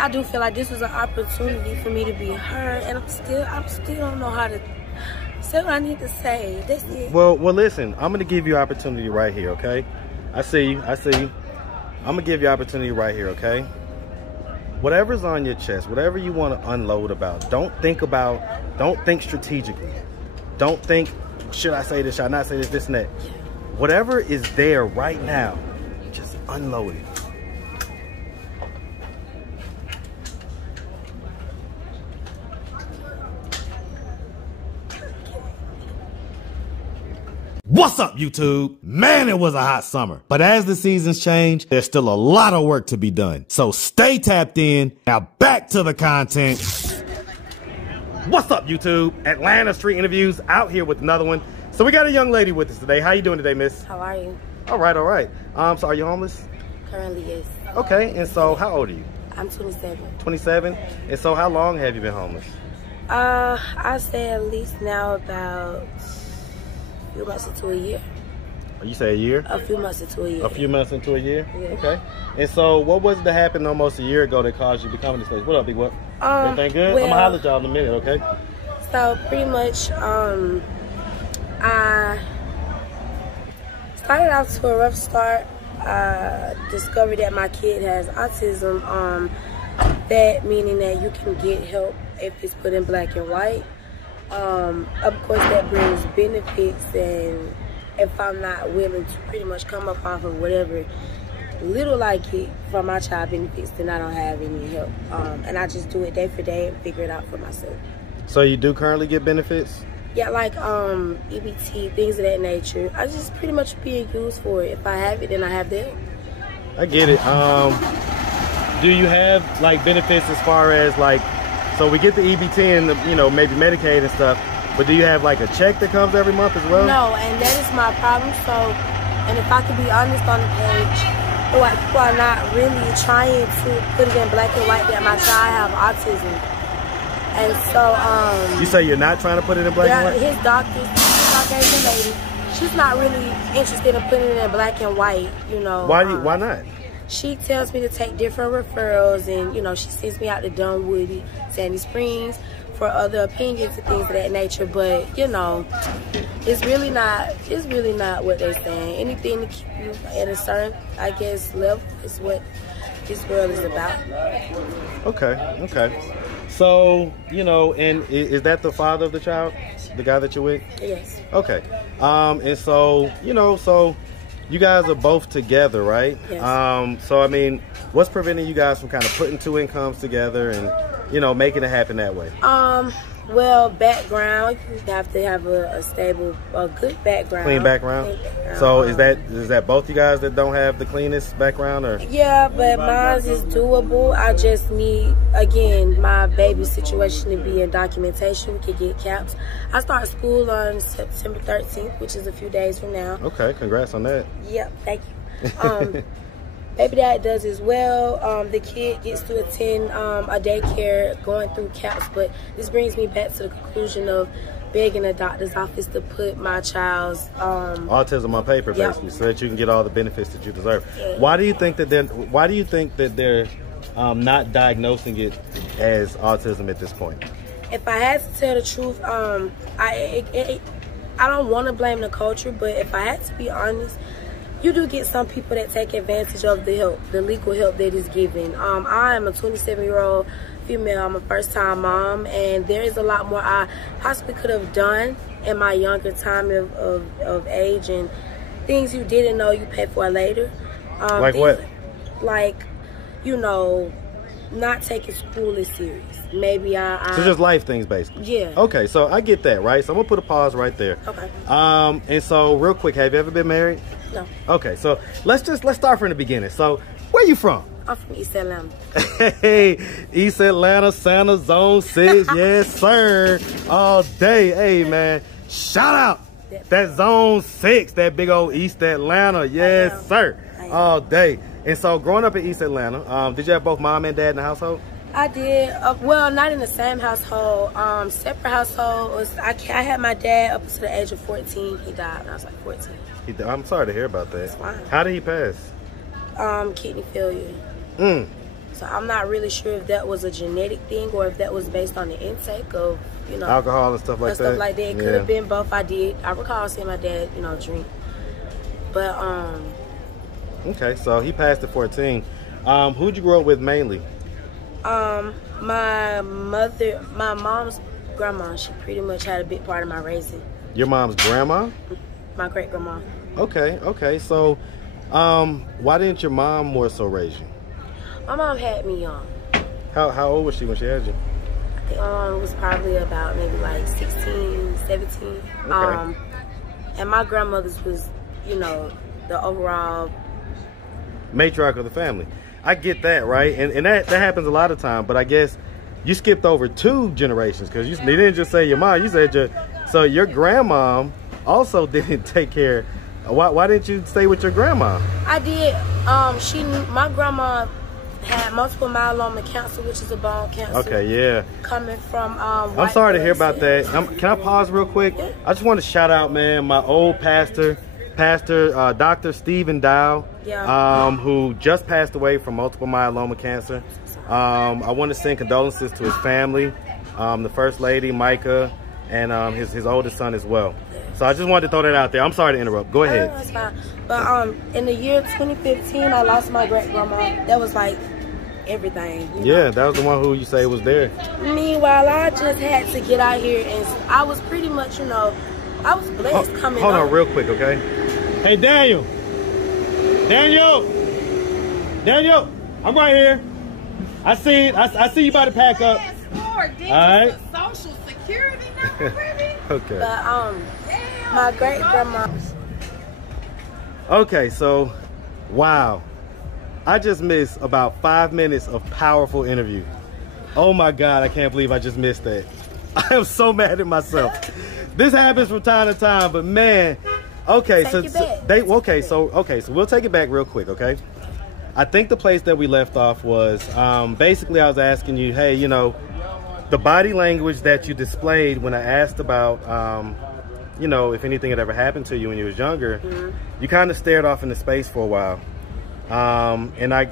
I do feel like this was an opportunity for me to be heard, and I still don't know how to say what I need to say. That's it. Well, listen, I'm gonna give you opportunity right here, okay? I see you. I'm gonna give you opportunity right here, okay? Whatever's on your chest, whatever you want to unload about, don't think strategically. Don't think, should I say this, should I not say this, this and that. Whatever is there right now, just unload it. What's up, YouTube? Man, it was a hot summer. But as the seasons change, there's still a lot of work to be done. So stay tapped in. Now back to the content. What's up, YouTube? Atlanta Street Interviews out here with another one. So we got a young lady with us today. How you doing today, miss? How are you? All right, all right. So are you homeless? Currently, yes. Okay, and so how old are you? I'm 27. 27? And so how long have you been homeless? I'd say at least now about a few months into a year. You say a year? A few months into a year. A few months into a year? Yeah. Okay. And so what was it that happened almost a year ago that caused you to come in this place? What up, Big What? Everything good? Well, I'm gonna holler at y'all in a minute, okay? So pretty much, I started out to a rough start. Discovered that my kid has autism. That meaning that you can get help if it's put in black and white. Of course, that brings benefits, and if I'm not willing to pretty much come up off of whatever little I get from my child benefits, then I don't have any help. And I just do it day for day and figure it out for myself. So you do currently get benefits? Yeah, like EBT, things of that nature. I just pretty much being used for it. If I have it, then I have the help. I get it. Do you have like benefits as far as like, so we get the EBT and the, you know, maybe Medicaid and stuff, but do you have like a check that comes every month as well? No, and that is my problem. So, and if I could be honest on the page, like people are not really trying to put it in black and white that my child have autism. And so, you say you're not trying to put it in black and white? His doctor, his Caucasian lady, she's not really interested in putting it in black and white, you know. Why not? She tells me to take different referrals, and you know, she sends me out to Dunwoody, Sandy Springs for other opinions and things of that nature. But you know, it's really not what they're saying. Anything to keep you at a certain, I guess, level is what this world is about. Okay. So, you know, and is that the father of the child? The guy that you're with? Yes. Okay. And so, you know, so you guys are both together, right? Yes. So, I mean, what's preventing you guys from kind of putting two incomes together and, you know, making it happen that way? Well, background, you have to have a stable, a good background. Clean background? So is that both you guys that don't have the cleanest background, or? Yeah, but mine is doable. I just need, again, my baby situation to be in documentation. We could get caps. I start school on September 13th, which is a few days from now. Okay, congrats on that. Yep, thank you. Baby dad does as well. The kid gets to attend a daycare going through caps, but this brings me back to the conclusion of begging a doctor's office to put my child's autism on paper, basically, so that you can get all the benefits that you deserve. Yeah. Why do you think that they're not diagnosing it as autism at this point? If I had to tell the truth, I don't want to blame the culture, but if I had to be honest, you do get some people that take advantage of the help, the legal help that is given. I am a 27-year-old female. I'm a first-time mom, and there is a lot more I possibly could have done in my younger time of age, and things you didn't know you pay for later. Like what? Like, you know, not taking school as serious. Maybe So just life things, basically. Yeah. Okay, so I get that, right? So I'm gonna put a pause right there. Okay. And so real quick, have you ever been married? No. Okay, so let's start from the beginning. So where you from? I'm from East Atlanta. Hey, East Atlanta, Santa Zone 6, yes sir, all day. Hey man, shout out that Zone 6, that big old East Atlanta, yes sir, all day. And so growing up in East Atlanta, did you have both mom and dad in the household? I did. Well, not in the same household. Separate household. I had my dad up until the age of 14. He died when I was like 14. I'm sorry to hear about that. It's fine. How did he pass? Kidney failure. So I'm not really sure if that was a genetic thing or if that was based on the intake of, you know, alcohol and stuff like that. It could have been both. I recall seeing my dad, you know, drink. But okay, so he passed at 14. Who'd you grow up with mainly? My mom's grandma. She pretty much had a big part of my raising. Your mom's grandma? My great grandma. Okay. So, why didn't your mom more so raise you? My mom had me young. How old was she when she had you? I think my mom was probably about maybe like 16, 17. Okay. And my grandmother's was, you know, the overall matriarch of the family. I get that, right? And that happens a lot of time, but I guess you skipped over 2 generations because you didn't just say your mom, you said your grandma also didn't take care. Why didn't you stay with your grandma? I did. My grandma had multiple myeloma cancer, which is a bone cancer. Okay, yeah. Coming from I'm sorry to hear about that. Can I pause real quick? Yeah. I just want to shout out, man, my old pastor Dr. Stephen Dow, who just passed away from multiple myeloma cancer. I want to send condolences to his family, the First Lady, Micah, and his oldest son as well. So I just wanted to throw that out there. I'm sorry to interrupt. Go ahead. That's fine. But in the year 2015, I lost my great grandma. That was like everything. Yeah, that was the one who you say was there. Meanwhile, I just had to get out here, and I was pretty much, you know, I was blessed coming. Hold on real quick, okay? Hey, Daniel, I'm right here. I see you about to pack up. All right. Social security number, baby. Okay. But my great grandma. Okay, so wow, I just missed about 5 minutes of powerful interview. Oh my God, I can't believe I just missed that. I am so mad at myself. This happens from time to time, but man. Okay, so we'll take it back real quick, okay? I think the place that we left off was basically I was asking you, hey, you know, the body language that you displayed when I asked about, you know, if anything had ever happened to you when you was younger, you kind of stared off into space for a while. And I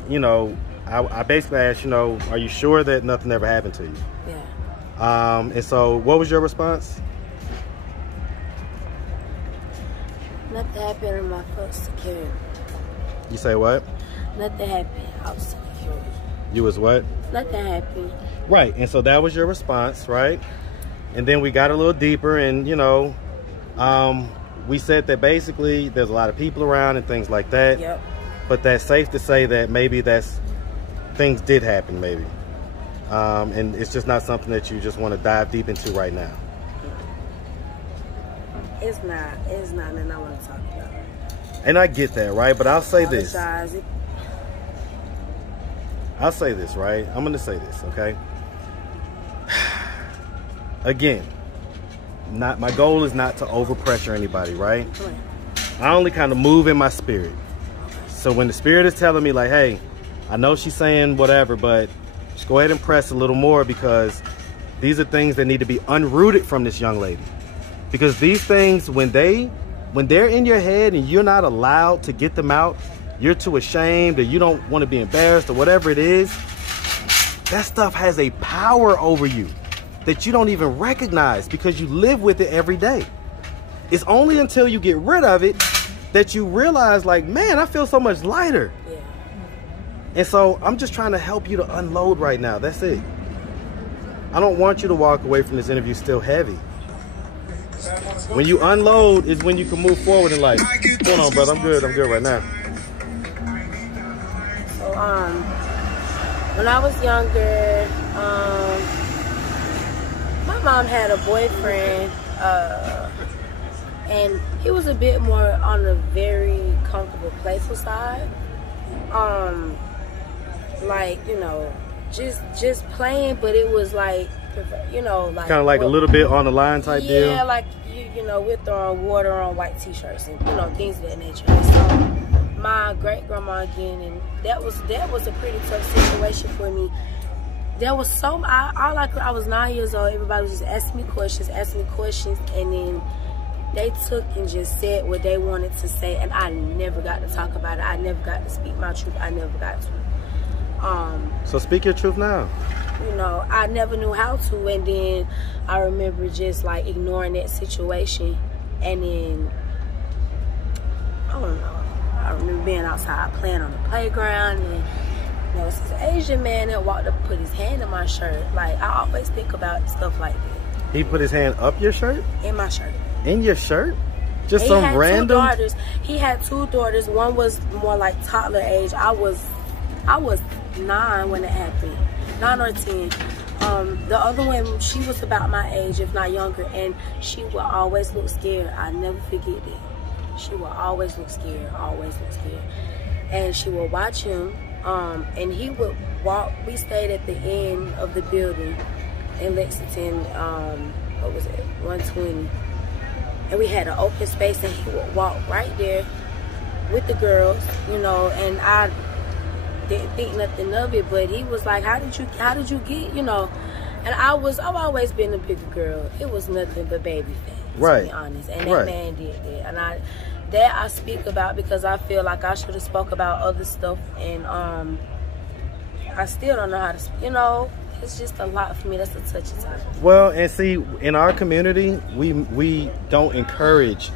basically asked, you know, are you sure that nothing ever happened to you? Yeah. And so what was your response? Nothing happened in my first security. You say what? Nothing happened. I was security. You was what? Nothing happened. Right, and so that was your response, right? And then we got a little deeper, and you know, we said that basically there's a lot of people around and things like that. Yep. But that's safe to say that maybe things did happen, maybe, and it's just not something that you just want to dive deep into right now. It's not nothing I want to talk about. And I get that, right? But I'll say this. I'll say this, right? I'm going to say this, okay? Again, my goal is not to overpressure anybody, right? I only kind of move in my spirit. So when the spirit is telling me like, hey, I know she's saying whatever, but just go ahead and press a little more because these are things that need to be unrooted from this young lady. Because these things, when they're in your head and you're not allowed to get them out, you're too ashamed or you don't want to be embarrassed or whatever it is, that stuff has a power over you that you don't even recognize because you live with it every day. It's only until you get rid of it that you realize like, man, I feel so much lighter. Yeah. And so I'm just trying to help you to unload right now. That's it. I don't want you to walk away from this interview still heavy. When you unload is when you can move forward in life. Hold on, brother. I'm good right now. So, when I was younger, my mom had a boyfriend, and he was a bit more on the very comfortable, playful side. Like, you know, just playing, but it was like, you know, like kind of like a little bit on the line type deal. Yeah, like you know, we're throwing water on white t-shirts and you know things of that nature. And so my great grandma again, and that was a pretty tough situation for me. There was I was 9 years old. Everybody was just asking me questions, and then they took and just said what they wanted to say, and I never got to talk about it. I never got to speak my truth. I never got to. So speak your truth now. You know, I never knew how to, and then I remember just like ignoring that situation, and then I don't know. I remember being outside playing on the playground, and you know, it's this Asian man that walked up and put his hand in my shirt. Like, I always think about stuff like that. He put his hand up your shirt? In my shirt. In your shirt? Just and some he had random? 2 daughters. He had 2 daughters. One was more like toddler age. I was 9 when it happened. 9 or 10. The other one, she was about my age, if not younger, and she would always look scared. I never forget that. She would always look scared, and she would watch him, and he would walk. We stayed at the end of the building in Lexington, what was it, 120, and we had an open space, and he would walk right there with the girls, you know, and I didn't think nothing of it, but he was like, how did you get, you know? And I've always been a bigger girl. It was nothing but baby fat, right, to be honest. And that man did that, and I speak about because I feel like I should have spoke about other stuff, and I still don't know how to, you know, it's just a lot for me. That's a touchy time. Well, and see, in our community, we don't encourage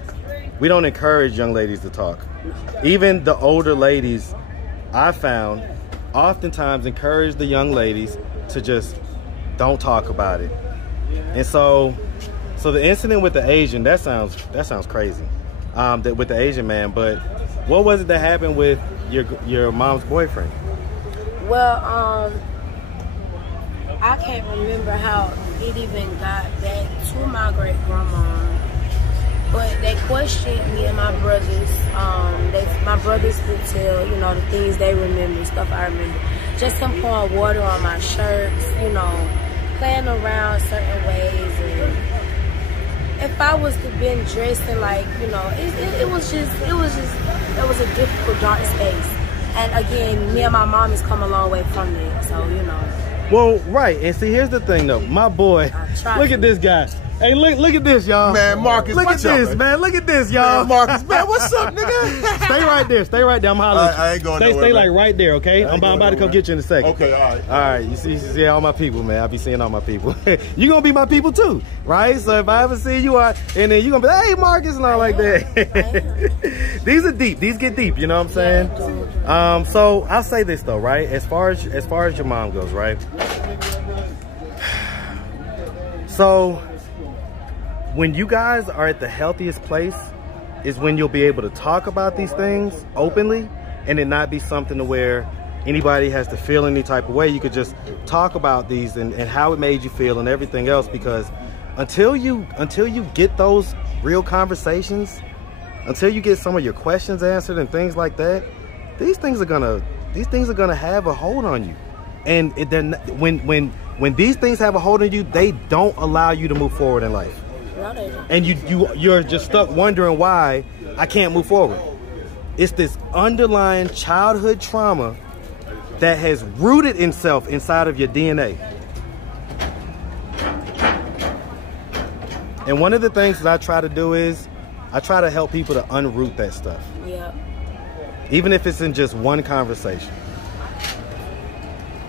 young ladies to talk. Even the older ladies, I found, oftentimes encourage the young ladies to just don't talk about it. And so the incident with the Asian, that sounds crazy, that with the Asian man. But what was it that happened with your mom's boyfriend? Well, I can't remember how it even got back to my great grandma. But they questioned me and my brothers. My brothers would tell, you know, the things they remember, stuff I remember. Just him pouring water on my shirts, you know, playing around certain ways. And if I was to been dressing like, you know, it was a difficult, dark space. And again, me and my mom has come a long way from that, so, you know. Well, right, and see, here's the thing, though. My boy, look at this guy. Hey, look at this, y'all. Man, Marcus, look at this, man. Look at this, y'all. Man, Marcus, man, what's up, nigga? Stay right there. Stay right there. I'm hollering. I ain't going nowhere. Stay like right there, okay? I'm about to come get you in a second. Okay, all right. All right. You see all my people, man. I be seeing all my people. You gonna be my people too, right? So if I ever see you out, and then you gonna be like, hey, Marcus, and all like that. These are deep. These get deep. You know what I'm saying? So I'll say this though, right? As far as your mom goes, right? So when you guys are at the healthiest place is when you'll be able to talk about these things openly, and it not be something to where anybody has to feel any type of way. You could just talk about these and how it made you feel and everything else, because until you get those real conversations, until you get some of your questions answered and things like that, these things are gonna have a hold on you. And when these things have a hold on you, they don't allow you to move forward in life. And you're just stuck wondering why I can't move forward. It's this underlying childhood trauma that has rooted itself inside of your DNA. And one of the things that I try to do is I try to help people to unroot that stuff. Yeah. Even if it's in just one conversation.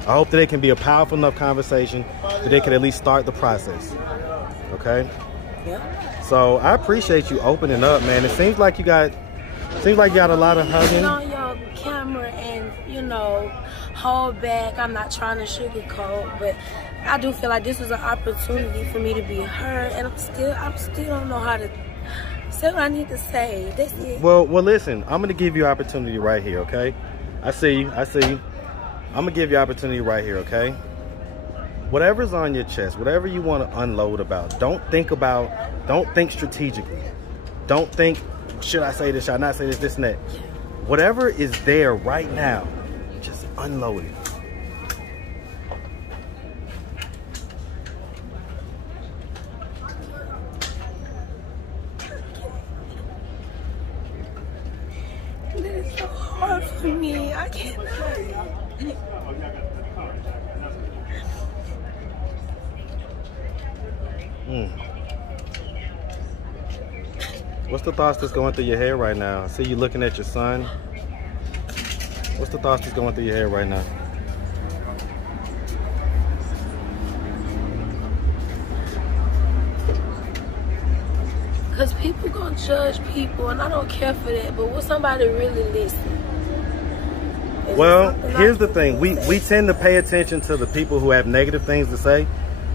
I hope that it can be a powerful enough conversation that they can at least start the process. Okay? Yeah. So I appreciate you opening up, man. It seems like you got a lot of hugging. On your camera and, you know, hold back. I'm not trying to sugarcoat, but I do feel like this was an opportunity for me to be heard, and I still don't know how to say what I need to say. That's it. Well, listen. I'm gonna give you opportunity right here, okay? I see you. I'm gonna give you opportunity right here, okay? Whatever's on your chest, whatever you want to unload about, don't think strategically. Don't think, should I say this, should I not say this, this and that. Whatever is there right now, just unload it. It is so hard for me. I cannot. What's the thoughts that's going through your head right now? I see you looking at your son. What's the thoughts that's going through your head right now? Because people gonna judge people, and I don't care for that. But will somebody really listen? Well, here's the thing. We tend to pay attention to the people who have negative things to say.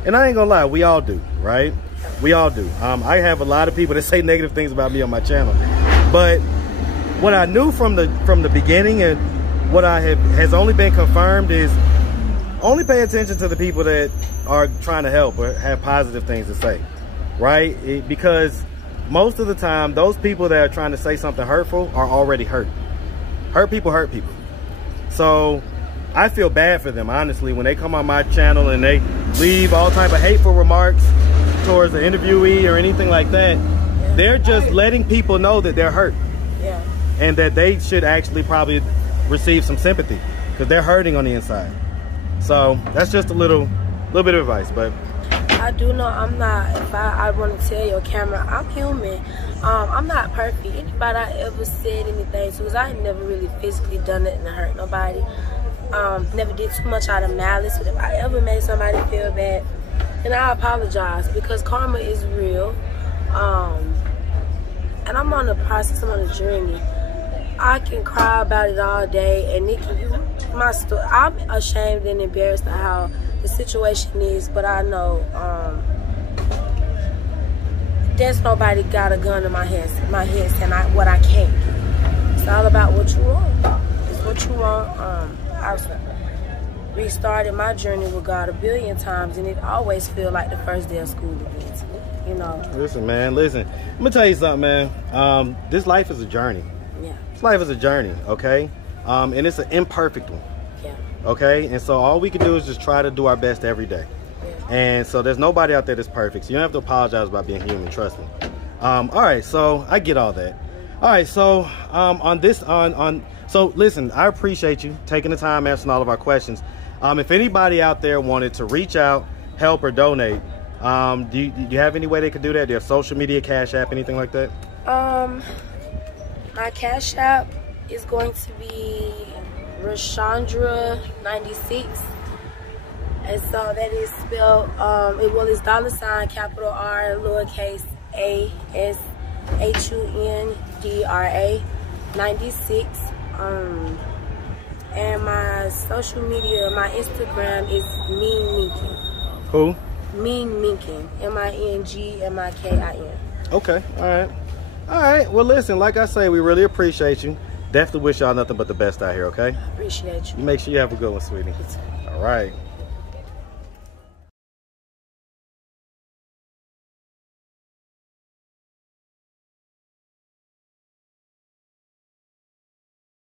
And I ain't gonna lie, we all do, right? We all do. I have a lot of people that say negative things about me on my channel. But what I knew from the beginning, and what has only been confirmed, is only pay attention to the people that are trying to help or have positive things to say, right? Because most of the time, those people that are trying to say something hurtful are already hurt. Hurt people hurt people. So I feel bad for them, honestly, when they come on my channel and they leave all type of hateful remarks towards the interviewee or anything like that. Yeah. They're just letting people know that they're hurt. Yeah. And that they should actually probably receive some sympathy, because they're hurting on the inside. So that's just a little bit of advice. But I do know I'm not, if I want to tell your camera, I'm human. I'm not perfect. Anybody I ever said anything to, because I ain't never really physically done it to hurt nobody. Never did too much out of malice. But if I ever made somebody feel bad, then I apologize, because karma is real. And I'm on the process, I'm on a journey. I can cry about it all day, and my story, I'm ashamed and embarrassed at how the situation is, but I know there's nobody got a gun in my head saying what I can't do. It's all about what you want. It's what you want. I've restarted my journey with God 1 billion times, and it always feels like the first day of school again to me, you know. Listen, man, listen. I'm gonna tell you something, man. This life is a journey. Yeah. This life is a journey, okay? And it's an imperfect one. Yeah. Okay? And so all we can do is just try to do our best every day. Yeah. And so there's nobody out there that's perfect. So you don't have to apologize about being human, trust me. All right, so I get all that. All right, so so listen, I appreciate you taking the time answering all of our questions. If anybody out there wanted to reach out, help, or donate, do you have any way they could do that? Do you have social media, Cash App, anything like that? My Cash App is going to be Rashandra96, and so that is spelled it's $ capital R lowercase a s HUNDRA 96. And my social media, my Instagram is Mean Minkin. Who? Mean Minkin. MINGMIKIN. Okay. All right. Well, listen, like I say, we really appreciate you. Definitely wish y'all nothing but the best out here, okay? I appreciate you. Make sure you have a good one, sweetie. All right.